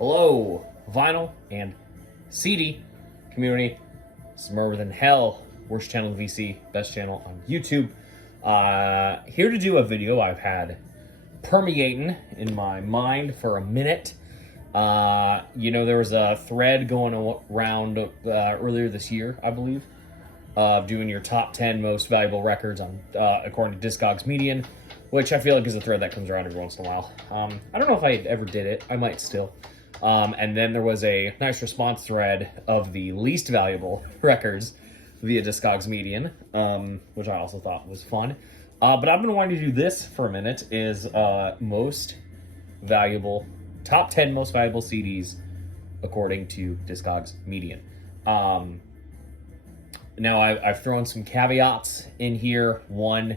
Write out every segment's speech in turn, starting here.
Hello, vinyl and CD community. It's Murder Than Hell, worst channel in VC, best channel on YouTube. Here to do a video I've had permeating in my mind for a minute. There was a thread going around earlier this year, I believe, of doing your top 10 most valuable records on according to Discogs Median, which I feel like is a thread that comes around every once in a while. I don't know if I ever did it. I might still. And then there was a nice response thread of the least valuable records via Discogs Median, which I also thought was fun. But I've been wanting to do this for a minute, is top 10 most valuable CDs according to Discogs Median. Now, I've thrown some caveats in here. One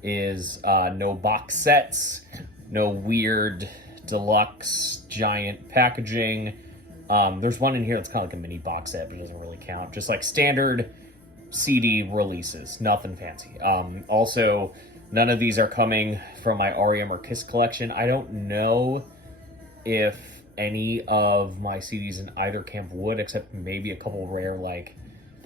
is no box sets, no weird deluxe giant packaging. There's one in here that's kind of like a mini box set, but it doesn't really count. Just like standard CD releases, nothing fancy. Also, none of these are coming from my REM or Kiss collection. I don't know if any of my CDs in either camp would, except maybe a couple rare like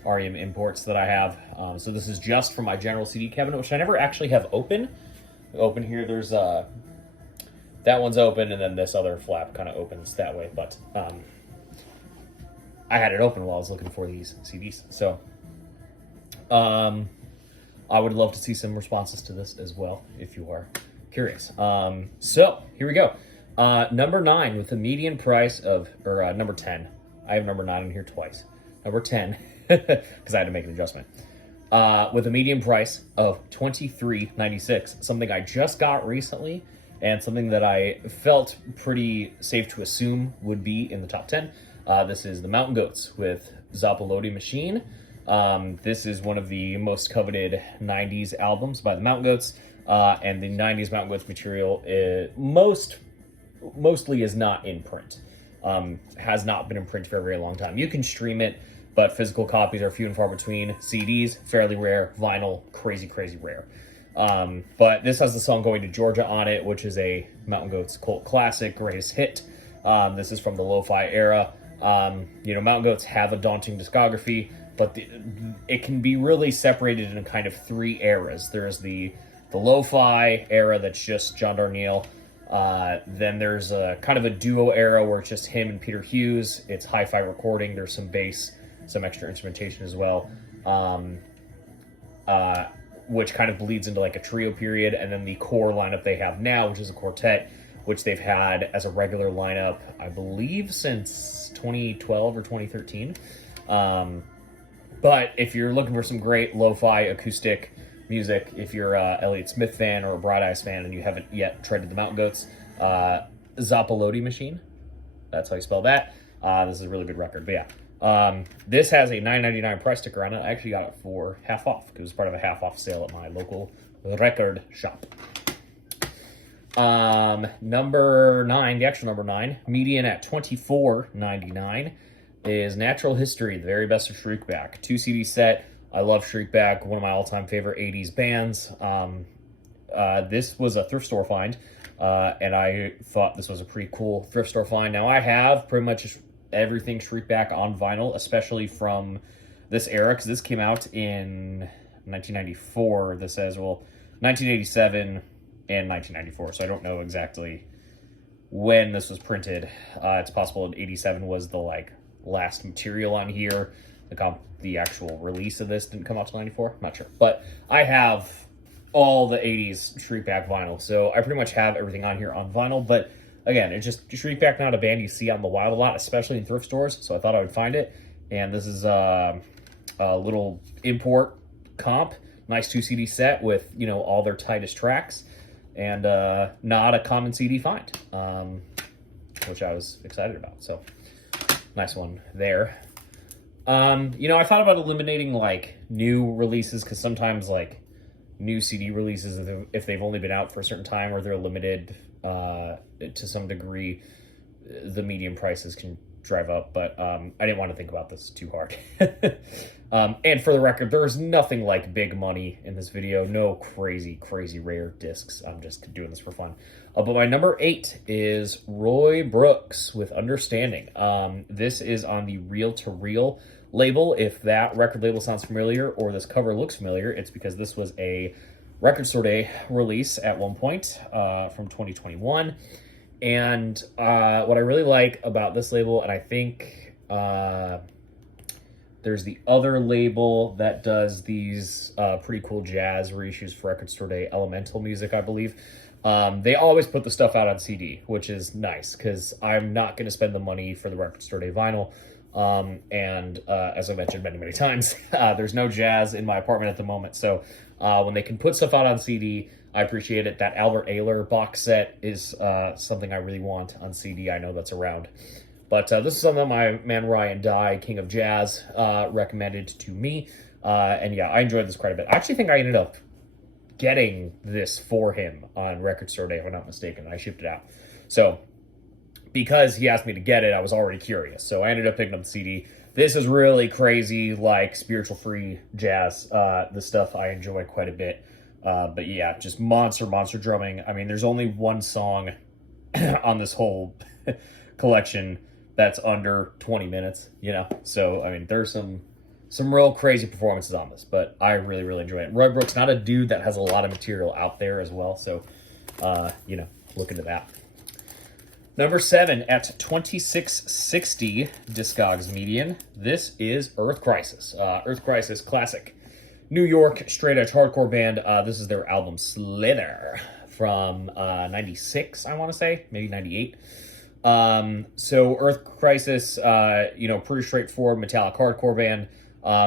REM imports that I have. So this is just from my general CD cabinet, which I never actually have open. Open here, there's that one's open, and then this other flap kind of opens that way. But I had it open while I was looking for these CDs. So I would love to see some responses to this as well, if you are curious. So here we go. Number 9 with a median price of, or number 10. I have number 9 in here twice. Number 10, because I had to make an adjustment. With a median price of $23.96, something I just got recently, and something that I felt pretty safe to assume would be in the top 10. This is the Mountain Goats with Zappaloti Machine. This is one of the most coveted 90s albums by the Mountain Goats, and the 90s Mountain Goats material mostly is not in print. Has not been in print for a very long time. You can stream it, but physical copies are few and far between. CDs, fairly rare. Vinyl, crazy rare. But this has the song Going to Georgia on it, which is a Mountain Goats cult classic, greatest hit. This is from the lo-fi era. Mountain Goats have a daunting discography, but it can be really separated in kind of 3 eras. There's the lo-fi era that's just John Darnielle. Then there's a kind of a duo era where it's just him and Peter Hughes. It's hi-fi recording. There's some bass, some extra instrumentation as well. Which kind of bleeds into like a trio period, and then the core lineup they have now, which is a quartet, which they've had as a regular lineup, I believe, since 2012 or 2013. But if you're looking for some great lo-fi acoustic music, if you're a Elliott Smith fan or a Bright Eyes fan and you haven't yet treaded the Mountain Goats, Zappaloti Machine, that's how you spell that. This is a really good record, but yeah. This has a $9.99 price sticker on it. I actually got it for half off because it was part of a half off sale at my local record shop. Number 9, the actual number 9, median at $24.99, is Natural History, the very best of Shriekback. 2 CD set. I love Shriekback, one of my all-time favorite 80s bands. This was a thrift store find, and I thought this was a pretty cool thrift store find. Now, I have pretty much everything Shriekback on vinyl, especially from this era, because this came out in 1994. This says, 1987 and 1994, so I don't know exactly when this was printed. It's possible 87 was the last material on here. The actual release of this didn't come out till 94. I'm not sure, but I have all the 80s Shriekback vinyl, so I pretty much have everything on here on vinyl. But again, it's just Shriekback, not a band you see out in the wild a lot, especially in thrift stores, so I thought I would find it. And this is a little import comp, nice 2 CD set with all their tightest tracks, and not a common CD find, which I was excited about. So nice one there. I thought about eliminating new releases, because sometimes new CD releases, if they've only been out for a certain time or they're limited to some degree, the median prices can drive up, but I didn't want to think about this too hard. And for the record, there's nothing like big money in this video. No crazy rare discs. I'm just doing this for fun. But my number 8 is Roy Brooks with Understanding. This is on the Reel to Reel label. If that record label sounds familiar or this cover looks familiar, it's because this was a Record Store Day release at one point from 2021. And what I really like about this label, and I think there's the other label that does these pretty cool jazz reissues for Record Store Day, Elemental Music, I believe. They always put the stuff out on CD, which is nice because I'm not going to spend the money for the Record Store Day vinyl. And as I mentioned many times, there's no jazz in my apartment at the moment. So when they can put stuff out on CD, I appreciate it. That Albert Ayler box set is something I really want on CD. I know that's around. But this is something that my man Ryan Dye, King of Jazz, recommended to me. And yeah, I enjoyed this quite a bit. I actually think I ended up getting this for him on Record Store Day, if I'm not mistaken. I shipped it out. So because he asked me to get it, I was already curious. So I ended up picking up the CD. This is really crazy, like spiritual free jazz. The stuff I enjoy quite a bit. But yeah, just monster drumming. I mean, there's only one song on this whole collection that's under 20 minutes, you know? So, I mean, there's some real crazy performances on this, but I really enjoy it. Roy Brooks, not a dude that has a lot of material out there as well. So, you know, look into that. Number 7 at 2660 Discogs median. This is Earth Crisis. Earth Crisis, classic New York straight edge hardcore band. This is their album Slither from 96, I want to say, maybe 98. So Earth Crisis, you know, pretty straightforward metallic hardcore band.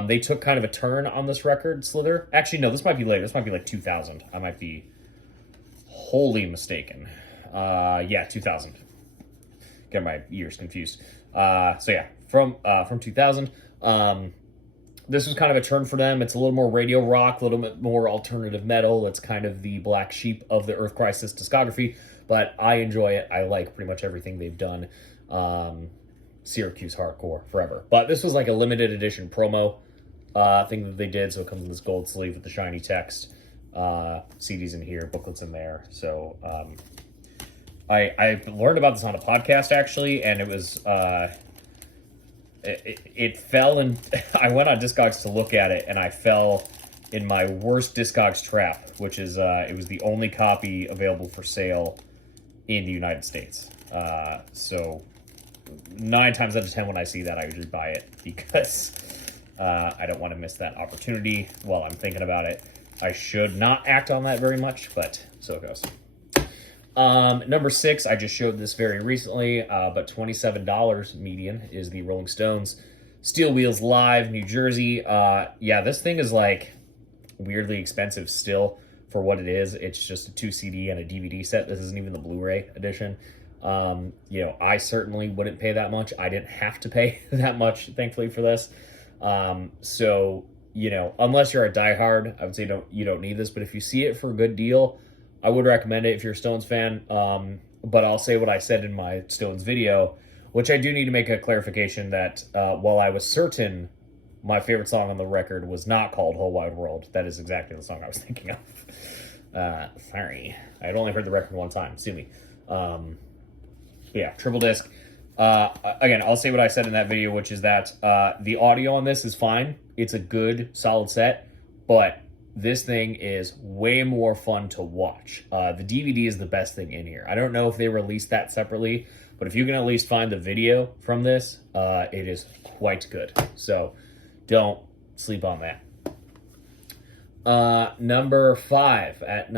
They took kind of a turn on this record, Slither. Actually, no, this might be later. This might be like 2000. I might be wholly mistaken. Yeah, 2000. Get my years confused. So yeah, from 2000. This was kind of a turn for them. It's a little more radio rock, a little bit more alternative metal. It's kind of the black sheep of the Earth Crisis discography, but I enjoy it. I like pretty much everything they've done. Syracuse hardcore forever. But this was like a limited edition promo thing that they did, so it comes in this gold sleeve with the shiny text. CDs in here, booklets in there. So I learned about this on a podcast actually, and it was it fell in. I went on Discogs to look at it, and I fell in my worst Discogs trap, which is it was the only copy available for sale in the United States. So 9 times out of 10 when I see that, I usually buy it because I don't want to miss that opportunity while I'm thinking about it. I should not act on that very much, but so it goes. Number 6, I just showed this very recently, but $27 median is the Rolling Stones Steel Wheels Live, New Jersey. Yeah, this thing is like weirdly expensive still for what it is. It's just a 2 CD and a DVD set. This isn't even the Blu-ray edition. You know, I certainly wouldn't pay that much. I didn't have to pay that much, thankfully, for this. So, you know, unless you're a diehard, I would say you don't need this. But if you see it for a good deal, I would recommend it if you're a Stones fan. But I'll say what I said in my Stones video, which I do need to make a clarification that while I was certain my favorite song on the record was not called Whole Wide World, that is exactly the song I was thinking of. Sorry. I had only heard the record one time. Sue me. Yeah, triple disc. Again, I'll say what I said in that video, which is that the audio on this is fine. It's a good, solid set, but this thing is way more fun to watch. The DVD is the best thing in here. I don't know if they released that separately, but if you can at least find the video from this, it is quite good. So don't sleep on that. Number 5 at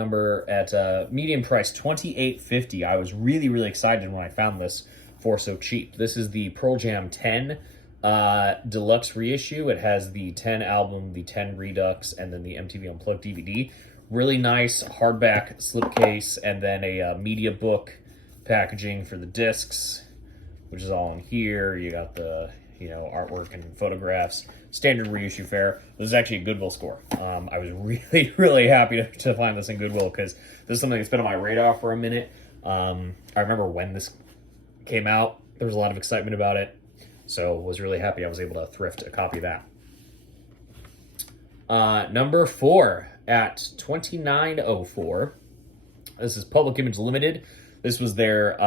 medium price $28.50. I was really excited when I found this for so cheap. This is the Pearl Jam 10 deluxe reissue. It has the 10 album, the 10 Redux, and then the MTV Unplugged DVD. Really nice hardback slipcase, and then a media book packaging for the discs, which is all in here. You got the artwork and photographs. Standard reissue fare. This is actually a Goodwill score. I was really happy to find this in Goodwill because this is something that's been on my radar for a minute. I remember when this came out, there was a lot of excitement about it. So was really happy I was able to thrift a copy of that. Number 4 at 2904. This is Public Image Limited. This was their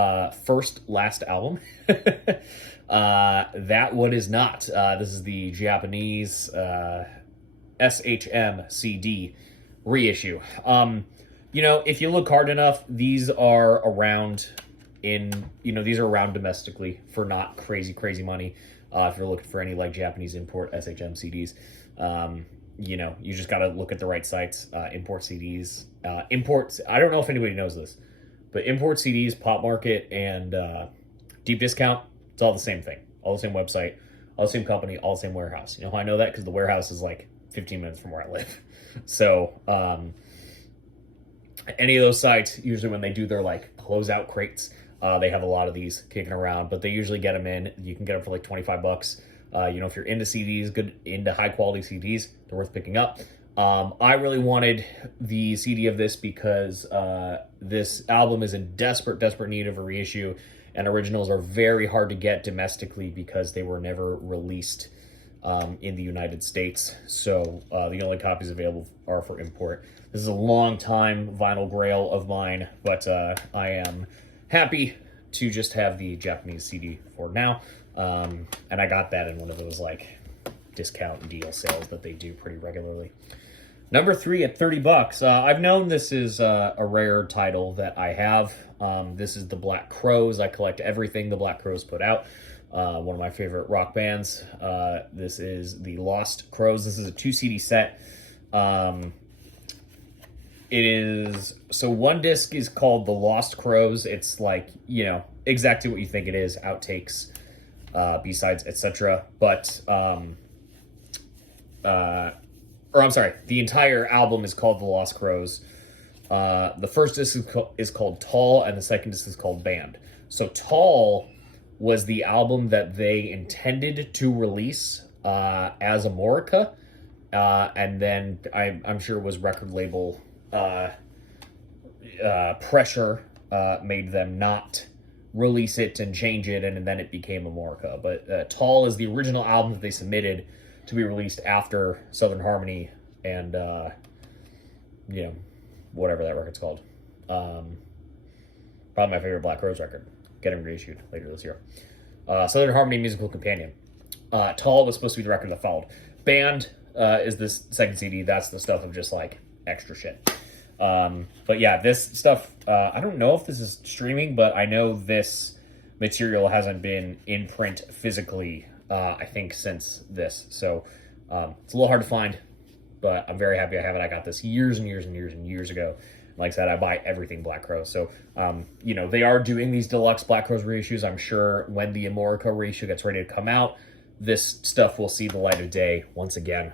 last album. That One Is Not. This is the Japanese SHM CD reissue. If you look hard enough, these are around domestically for not crazy money. If you're looking for any like Japanese import SHM CDs, you just got to look at the right sites. Import CDs, imports. I don't know if anybody knows this, but import CDs, Pop Market, and Deep Discount, it's all the same thing. All the same website, all the same company, all the same warehouse. You know how I know that? Because the warehouse is like 15 minutes from where I live. So any of those sites, usually when they do their like closeout crates, they have a lot of these kicking around, but they usually get them in. You can get them for like $25. If you're into CDs, into high quality CDs, they're worth picking up. I really wanted the CD of this because this album is in desperate need of a reissue, and originals are very hard to get domestically because they were never released in the United States. So the only copies available are for import. This is a long time vinyl grail of mine, but I am happy to just have the Japanese CD for now. And I got that in one of those like discount deal sales that they do pretty regularly. Number 3 at $30. I've known this is a rare title that I have. This is the Black Crowes. I collect everything the Black Crowes put out. One of my favorite rock bands. This is the Lost Crowes. This is a 2 CD set. One disc is called The Lost Crowes. It's like, exactly what you think it is. Outtakes, B-sides, etc. But, the entire album is called The Lost Crowes. The first disc is called Tall, and the second disc is called Band. So Tall was the album that they intended to release as Amorica, and then I'm sure it was record label pressure made them not release it and change it, and then it became Amorica. But Tall is the original album that they submitted to be released after Southern Harmony and whatever that record's called. Probably my favorite Black Crowes record, getting reissued later this year. Southern Harmony Musical Companion. Tall was supposed to be the record that followed. Band is this second CD. That's the stuff of just like extra shit. But yeah, this stuff, I don't know if this is streaming, but I know this material hasn't been in print physically, I think, since this. So it's a little hard to find, but I'm very happy I have it. I got this years ago. Like I said, I buy everything Black Crowes. So, they are doing these deluxe Black Crowes reissues. I'm sure when the Amorica reissue gets ready to come out, this stuff will see the light of day once again.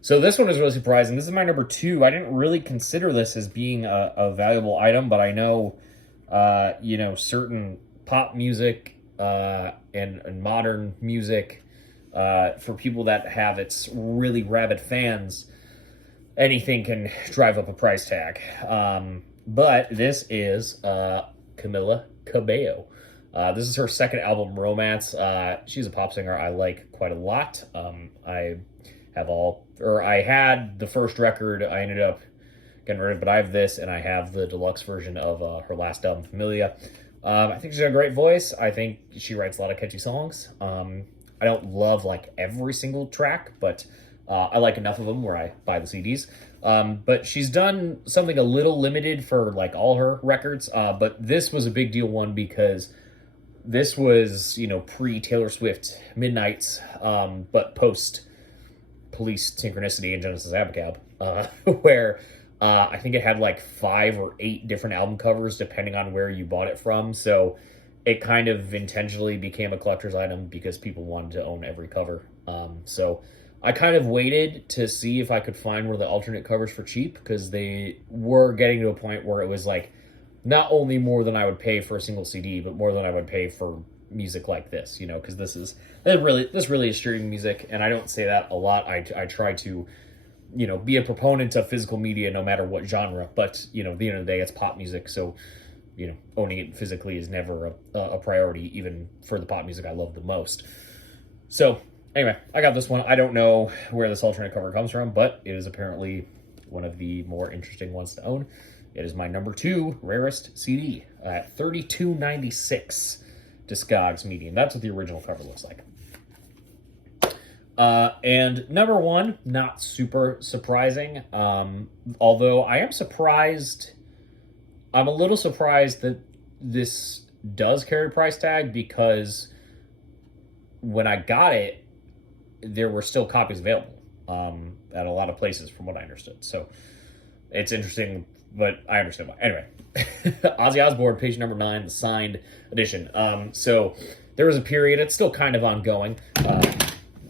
So this one is really surprising. This is my number 2. I didn't really consider this as being a valuable item, but I know, certain pop music and modern music, for people that have its really rabid fans, anything can drive up a price tag. But this is Camila Cabello. This is her second album, Romance. She's a pop singer I like quite a lot. I had the first record. I ended up getting rid of it, but I have this, and I have the deluxe version of her last album, Familia. I think she's got a great voice. I think she writes a lot of catchy songs. I don't love like every single track, but I like enough of them where I buy the CDs. But she's done something a little limited for like all her records. But this was a big deal one because this was, pre-Taylor Swift Midnights, but post Police Synchronicity and Genesis Abacab, where I think it had like 5 or 8 different album covers depending on where you bought it from. So it kind of intentionally became a collector's item because people wanted to own every cover. So I kind of waited to see if I could find one of the alternate covers for cheap, because they were getting to a point where it was like not only more than I would pay for a single CD, but more than I would pay for music like this, because this really is streaming music, and I don't say that a lot. I try to, be a proponent of physical media no matter what genre, but at the end of the day, it's pop music, so owning it physically is never a priority, even for the pop music I love the most. So anyway, I got this one. I don't know where this alternate cover comes from, but it is apparently one of the more interesting ones to own. It is my number 2 rarest CD at $32.96 Discogs medium. That's what the original cover looks like. And number 1, not super surprising. Although I am surprised. I'm a little surprised that this does carry a price tag, because when I got it, there were still copies available at a lot of places, from what I understood. So it's interesting, but I understand why. Anyway, Ozzy Osbourne, page number 9, the signed edition. So there was a period, it's still kind of ongoing.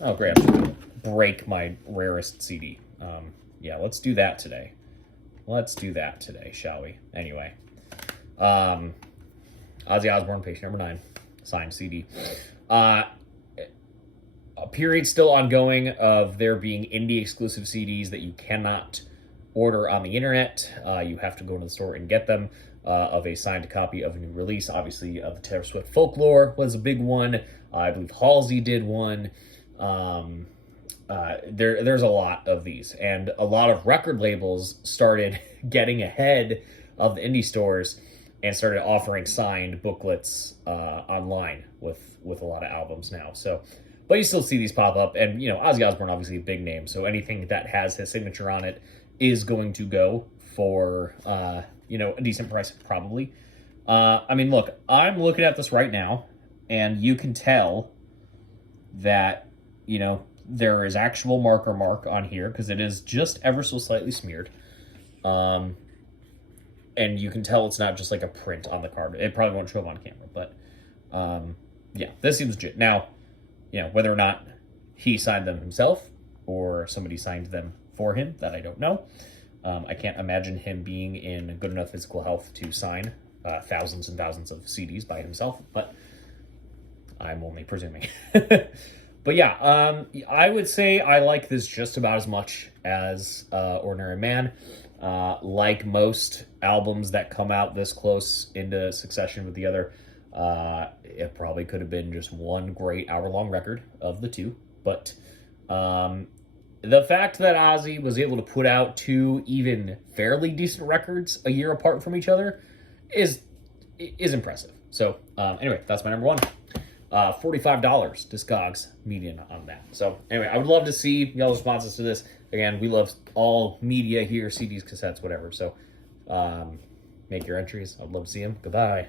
Oh, great, I'm just gonna break my rarest CD. Yeah, let's do that today. Shall we? Anyway, Ozzy Osbourne, page number 9, signed CD. A period still ongoing of there being indie exclusive CDs that you cannot order on the internet. You have to go to the store and get them, of a signed copy of a new release. Obviously, the Taylor Swift Folklore was a big one. I believe Halsey did one. There's a lot of these, and a lot of record labels started getting ahead of the indie stores and started offering signed booklets online with a lot of albums now. So, but you still see these pop up, and Ozzy Osbourne, obviously a big name, so anything that has his signature on it is going to go for a decent price, probably. I mean, look, I'm looking at this right now, and you can tell that there is actual marker mark on here, because it is just ever so slightly smeared. And you can tell it's not just like a print on the card. It probably won't show up on camera, but yeah, this seems legit. Now, whether or not he signed them himself or somebody signed them for him, that I don't know. I can't imagine him being in good enough physical health to sign thousands and thousands of CDs by himself, but I'm only presuming. But yeah, I would say I like this just about as much as Ordinary Man. Like most albums that come out this close into succession with the other, it probably could have been just one great hour-long record of the two. But the fact that Ozzy was able to put out 2 even fairly decent records a year apart from each other is impressive. So anyway, that's my number 1. $45 Discogs median on that. So anyway, I would love to see y'all's responses to this. Again, we love all media here, CDs, cassettes, whatever. So make your entries. I'd love to see them. Goodbye.